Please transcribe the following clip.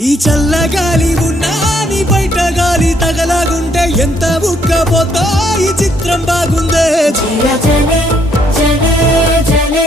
ఈ చల్లగాలి ఉన్నా నీ బయట గాలి తగలాగుంటే ఎంత ఉక్కపోతా ఈ చిత్రం బాగుందే. జలే జలే జలే జలే